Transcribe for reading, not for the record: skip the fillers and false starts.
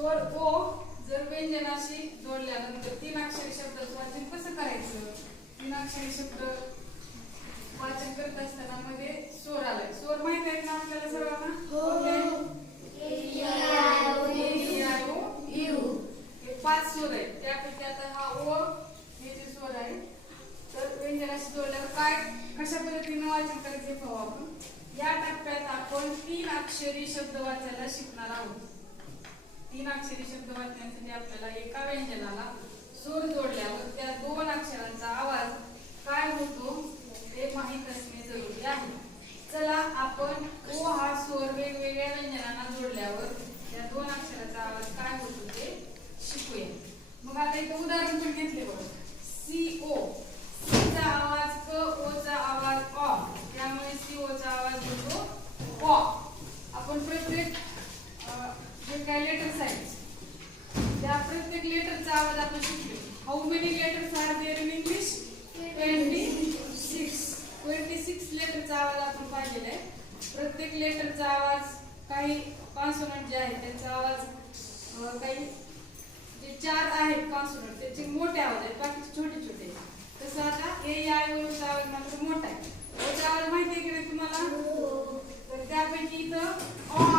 स्वर ओ जर व्यंजनाशी जोडल्यानंतर तीन अक्षरी शब्दाचं वाचन कसं करायचं? तीन अक्षरी शब्द वाचन करत असताना मध्ये स्वर आलाय. स्वर माहित आहे ना आपल्याला सर्वांना? हे 5 स्वर आहेत. त्यापैकी आता हा ओ हे जे स्वर आहे तर व्यंजनाशी जोडल्यावर काय कशा पद्धतीने वाचन करायचं हे पाहू आपण. या टप्प्यात आपण तीन अक्षरी शब्द वाचायला शिकणार आहोत. तीन अक्षरी शब्द वाचण्यासाठी आपल्याला एका व्यंजनाला स्वर जोडल्यावर त्या दोन अक्षरांचा आवाज काय होतो ते माहित असणे जरुरी आहे. चला आपण ओ हा स्वर वेगवेगळ्या व्यंजनांना जोडल्यावर त्या दोन अक्षराचा आवाज काय होतो ते शिकूया. मग आता इथं उदाहरण पण घेतले बघा. सी ओ, सी चा आवाज क, ओ चा आवाज ऑ, त्यामुळे सी ओ चा आवाज होतो ऑ. आपण प्रत्येक जे काही लेटर्स आहेत त्या प्रत्येक लेटरचा आवाज आपण शिकलो. How many letters are there in English? 26. 26 लेटरचा आवाज आपण पाहिलेला आहे. प्रत्येक लेटरचा आवाज काही कॉन्सोनंट जे आहेत त्यांचा आवाज काही जे 4 आहेत कॉन्सोनंट त्याचे मोठे आवाज आहेत, बाकीचे छोटे छोटे. तसं आता ए आय ओ चा आवाज मात्र मोठा आहे. ओचा आवाज माहिती आहे की नाही तुम्हाला? तर त्यापैकी इथं ऑ